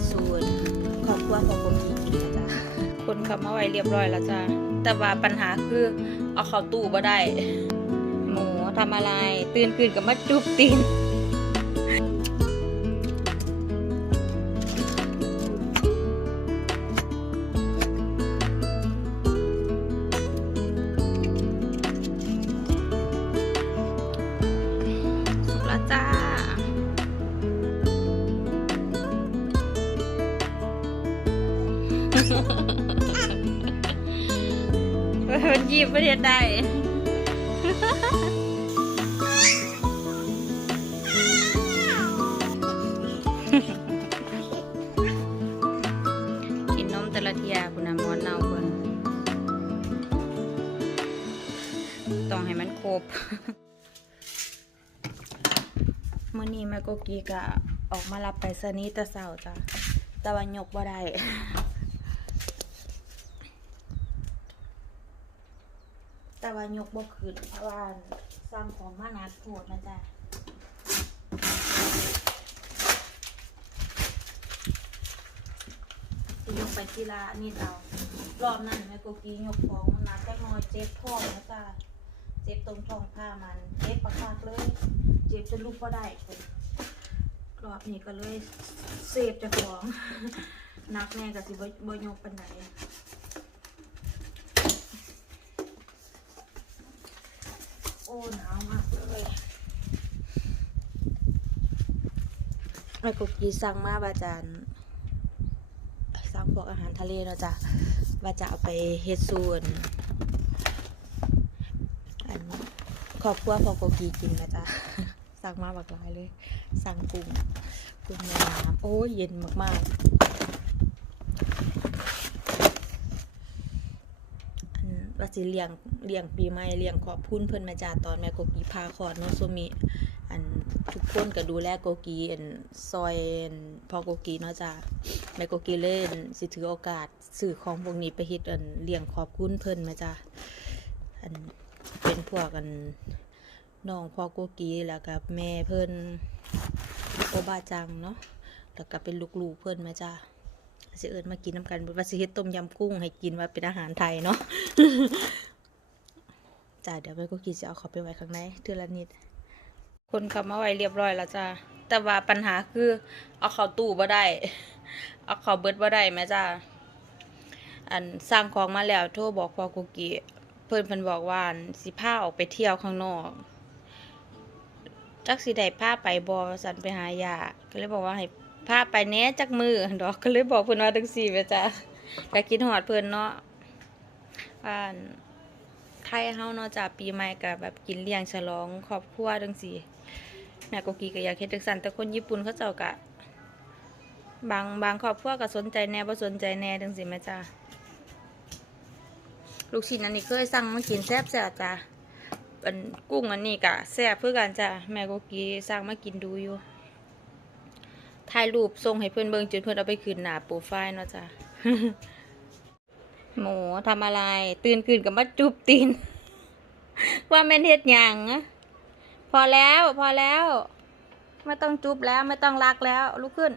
ดสูตรครอบครัวของผมกินกินนะจ๊ะคนขับมาไว้เรียบร้อยแล้วจ้ะแต่ว่าปัญหาคือเอาเข้าตู้บ่ได้ หมูทำอะไร ตื่นขึ้นกับมาจุบตีน มันยีบประเทศได้กินนมต่ละเทียคุณน้ำม้อนเน่าเพิ่นต้องให้มันครบมื่อนี้แม่โกกีกะออกมารับไปสนีต่เสาจ้ะแต่ว่ายกบ่ได้ แต่ว่ายกบ่ขึ้นเพราะว่าสร้างของมานัดโดนะจ๊ะยกไปทีละนี่เอารอบนั้นแม่โกกียกของมันนัดแค่น้อยเจ็บท้องนะจ๊ะเจ็บตรงท้องผ้ามันเจ็บประคักเลย เจ็บจนลุกก็ได้คนรอบนี้ก็เลยเสพจะของนักแน่กับสิบบยกปันไหน อ้หนาวมากเลยไอ้กุกกี้สั่งมาบาจานสั่งพวกอาหารทะเลเนาะจ้ะว่าจะเอาไปเฮ็ดส่วนอันครอบครัวพอกโกกี้กินนะจ๊ะสั่งมาบักหลายเลย สั่งกุ้งกุ้งแม่น้ำโอ้ยเย็นมากๆอัน ว่าสิเลี้ยงเลี้ยงปีใหม่เลี้ยงขอบคุณเพิ่นมาจ้าตอนแม่โกกีพาคอดเนาะโซมิอันทุกคนก็ดูแลโกกีอันซอยพอโกกีเนาะจ้าแม่โกกีเล่นสิถือโอกาสสื่อของพวกนี้ไปเฮ็ดอันเลี้ยงขอบคุณเพิ่นมาจ้าอันเป็นพวกกันน้องพอโกกีแล้วกับแม่เพิ่นโอบาจังเนาะแล้วก็เป็นลูกๆเพิ่นมาจ้า สิเอิญมากินน้ำกันว่าสิเฮ็ดต้มยำกุ้งให้กินว่าเป็นอาหารไทยเนาะจ้าเดี๋ยวแม่โกกีจะเอาเขาไปไว้ข้างในเทือละนิด คนขับมาไว้เรียบร้อยแล้วจ้าแต่ว่าปัญหาคือ เอาเข้าตู้บ่ได้ เอาเข้าเบิดบ่ได้แม่จ้าอันสร้างของมาแล้วโทรบอกพ่อโกกีเพื่อนเพิ่นบอกว่าสิพาออกไปเที่ยวข้างนอกจักสิได้พาไปบอสันไปหายาก็เลยบอกว่าให้ พาไปแน่จักมือดอกก็เลยบอกเพิ่อนว่าจังซี่ไปจ้ะก็คิดฮอดเพิ่อนเนาะว่าอั่นไทยเฮาเนาะจ้ะปีใหม่ก็แบบกินเลี้ยงฉลองครอบครัวจังซี่แม่โกกีก็อยากเฮ็ดจังซั่นแต่คนญี่ปุ่นเขาเจ้าก็บางบางครอบครัวก็สนใจแน่บ่สนใจแน่จังซี่แม่จ้ะลูกชิ้นอันนี้เคยสั่งมากินแซ่บแซ่บจ้ะเป็นกุ้งอันนี้กะแซ่บเพื่อกันจ้ะแม่ก็กีสั่งมากินดูอยู่ ถ่ายรูปส่งให้เพื่อนเบิ่งจนเพื่อนเอาไปขึ้นหน้าโปรไฟล์เนาะจ้ะหมูทำอะไร ตื่นขึ้นกับมาจุบตีน ว่าแม่นเฮ็ดหยังอะพอแล้วพอแล้ว ไม่ต้องจุบแล้วไม่ต้องรักแล้วลุกขึ้น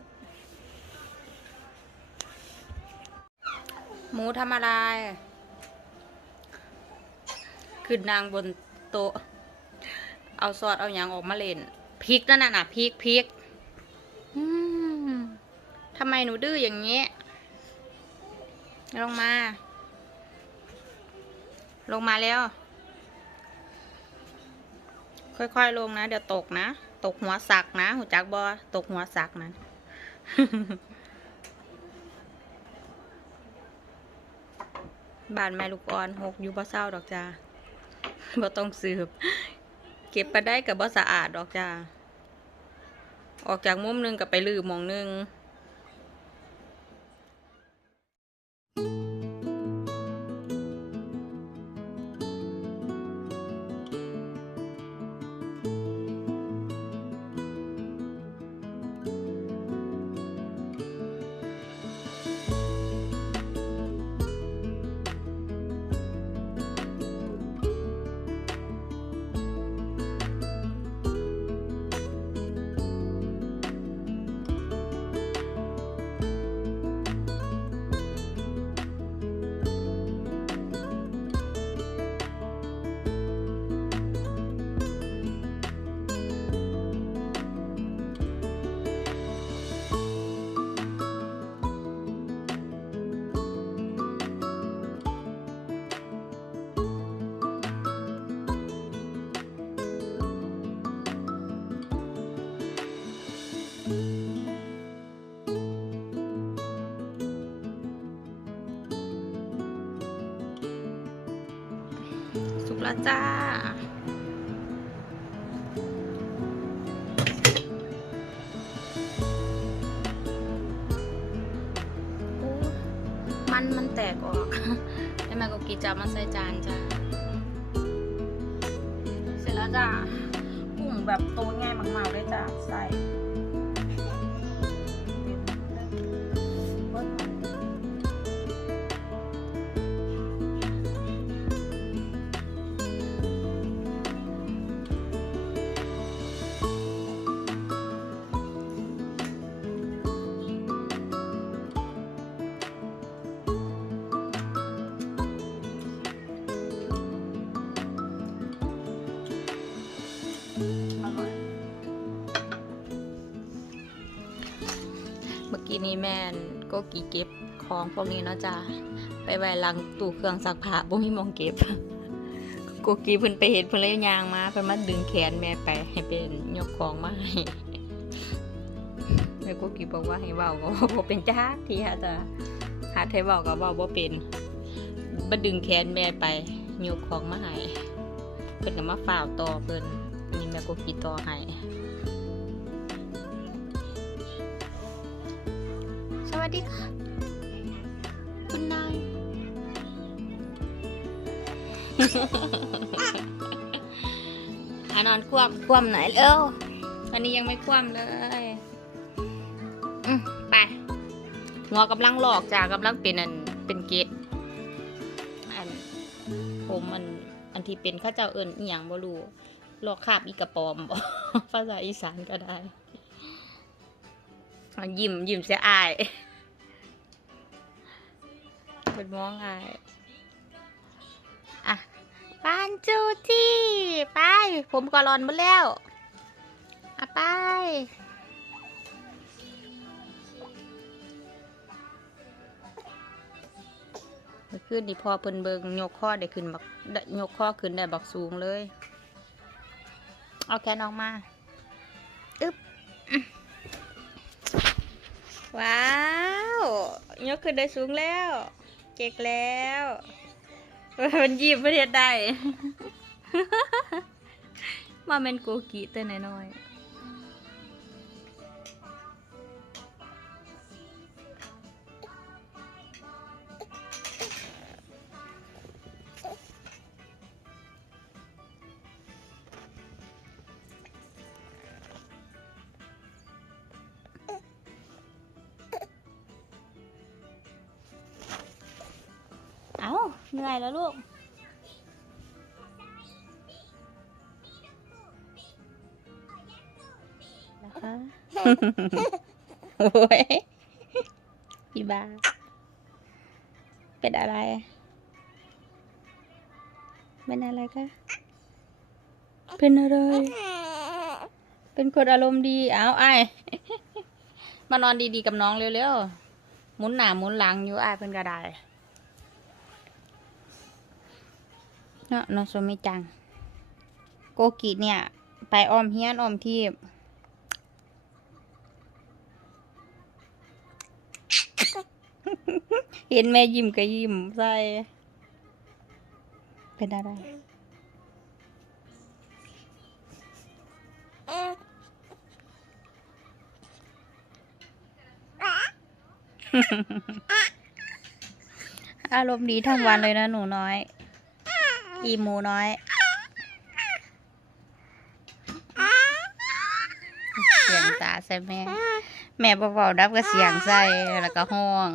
หมูทำอะไรขึ้นนางบนโต๊ะ เอาซอสเอาหยังออกมาเล่นพริกนั่นน่ะนะพริกพริกอืม ทำไมหนูดื้ออย่างนี้ ลงมา ลงมาแล้ว ค่อยๆลงนะ เดี๋ยวตกนะ ตกหัวสักนะหูจักบอตกหัวสักนะบานแม่ลูกอ่อนหกอยู่บ่เศร้าดอกจ้าบ่ต้องสืบ เก็บไปได้กับบ่สะอาดดอกจ้าออกจากมุมหนึงกับไปลืมมองหนึง แล้วจ้าโอ้มันมันแตกออกแล้วแม่ก็กีจับมาใส่จานจ้า เสร็จแล้วจ้ากุ้งแบบตัวง่ายมากๆเลยจ้าใส่ เมื่อกี้นี้แม่นก็กีเก็บของพวกนี้เนาะจ้าไปไว้หลังตู้เครื่องซักผ้าบ่มีมองเก็บกูกีเพิ่นไปเห็นเพิ่นเลยยางมาเพิ่นมาดึงแขนแม่ไปให้เป็นยกของมาให้แม่กูกีบอกว่าให้เว้าก็บ่เป็นจ้าทีฮะจ้ะหาให้เว้าก็เว้าบ่เป็นมาดึงแขนแม่ไปยกของมาให้เพิ่นก็มาฝ่าวต่อเพิ่นนี่แม่กูกีต่อให้ วัสดีค่ะ คุณนาย อานอนคว่ำคว่ำไหนเร็ววันนี้ยังไม่คว่ำเลยอืมไป หัวกำลังหลอกจากกำลังเป็นอันเป็นเกตอันผมอันอันที่เป็นข้าเจ้าเอิญอีหยังบ่รู้หลอกคาบอีกระปอมบ่ภาษาอีสานก็ได้ยิ้มยิ้มเสียอาย เป็นมองอายอะปานจูที่ไป ผมก็รอนหมาแล้วอะไปเมื่อคืนนี่พอเพิ่นเบิงยกข้อได้ขึ้นบักยกข้อขึ้นได้บักสูงเลย เอาแขนออกมาอึ๊บว้าว ยกขึ้นได้สูงแล้ว เก่งแล้วมันหยิบประเทศได้มาเป็นโกกีแต่น้อยๆ เอ้าเหนื่อยแล้วลูก นะคะโอ้ยพี่บ้า เป็นอะไร เป็นอะไรคะ เป็นอะไร เป็นคนอารมณ์ดีเอาไอ้ายมานอนดีๆกับน้องเร็วๆหมุนหน้าหมุนหลังอยู่ไอ้ายเพิ่นก็ได้ เนาะน้องโซมิจัง โกกิเนี่ย ไปอ้อมเฮียนอ้อมทีบเห็นแม่ยิ้มก็ยิ้มใส่เป็นอะไรอารมณ์ดีทั้งวันเลยนะหนูน้อย อีหมูน้อยเสียงตาใส่แม่แม่เบาๆดับก็เสียงใส่แล้วก็ห้อง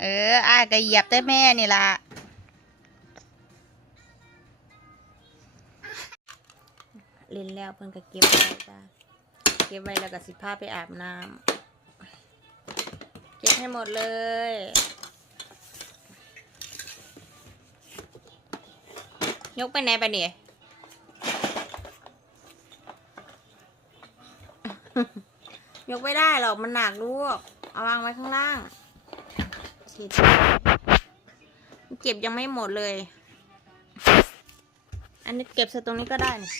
เอออ้ายก็เหยียบแต่แม่นี่ล่ะเล่นแล้วเพิ่นก็เก็บไว้จ้าเก็บไว้แล้วก็สิพาไปอาบน้ำเก็บให้หมดเลย ยกไปไหนไปเนี่ยยกไม่ได้หรอกมันหนักลูกเอาวางไว้ข้างล่างฉีดเก็บยังไม่หมดเลย อันนี้เก็บใส่ตรงนี้ก็ได้นี่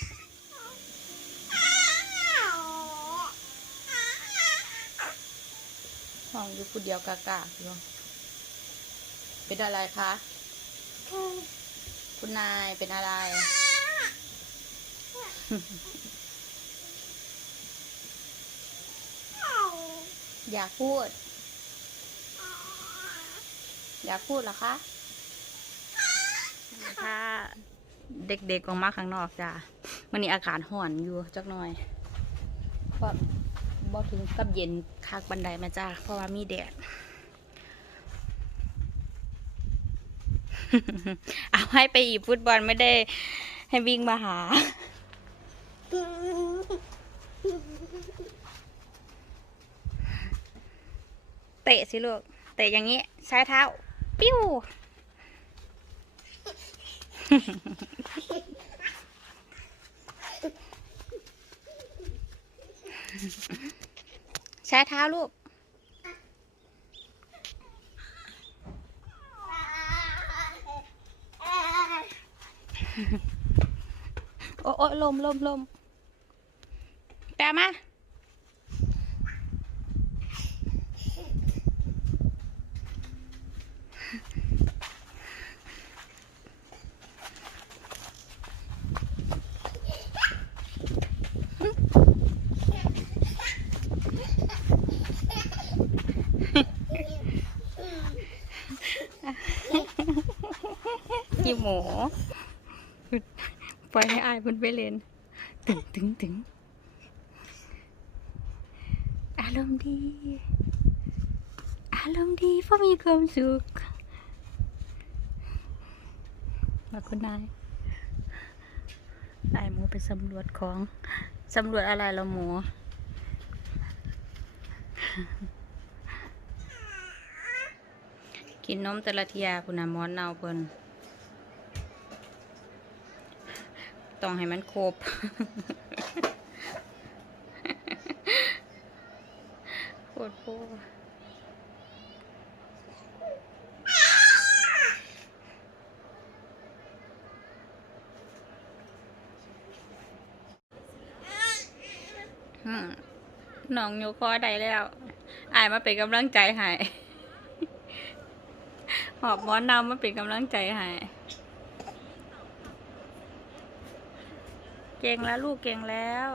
ห้องอยู่คนเดียวกากาอยู่เป็นอะไรคะ คุณนายเป็นอะไร อยากพูด อยากพูดเหรอคะถ้าเด็กๆออกมาข้างนอกจ้ะมันนี้อากาศห่อนอยู่จักหน่อยเพราะบ่ถึงกับเย็นคักบันไดมาจ้าเพราะว่ามีแดด เอาให้ไปอีกฟุตบอลไม่ได้ให้วิ่งมาหา เตะสิลูก เตะอย่างนี้ ใช้เท้า ปิ้ว ใช้เท้าลูก โอ้โอ้ลมลมลมแปล่อยให้อายเพิ่นไปเล่นตึงตึงตึงอารมณ์ดี อารมณ์ดีเพราะมีความสุขมาคุณนายไอายหมูไปสำรวจของสำรวจอะไรเราหมูกินนมแต่ละทียคุณนะหมอนเนาเพิ่น ต้องให้มันครบ โคตรโพอืมน้องโยคอได้แล้วอายมาเป็นกำลังใจให้ หอบหมอนนำมาเป็นกำลังใจให้ เก่งแล้วลูกเก่งแล้ว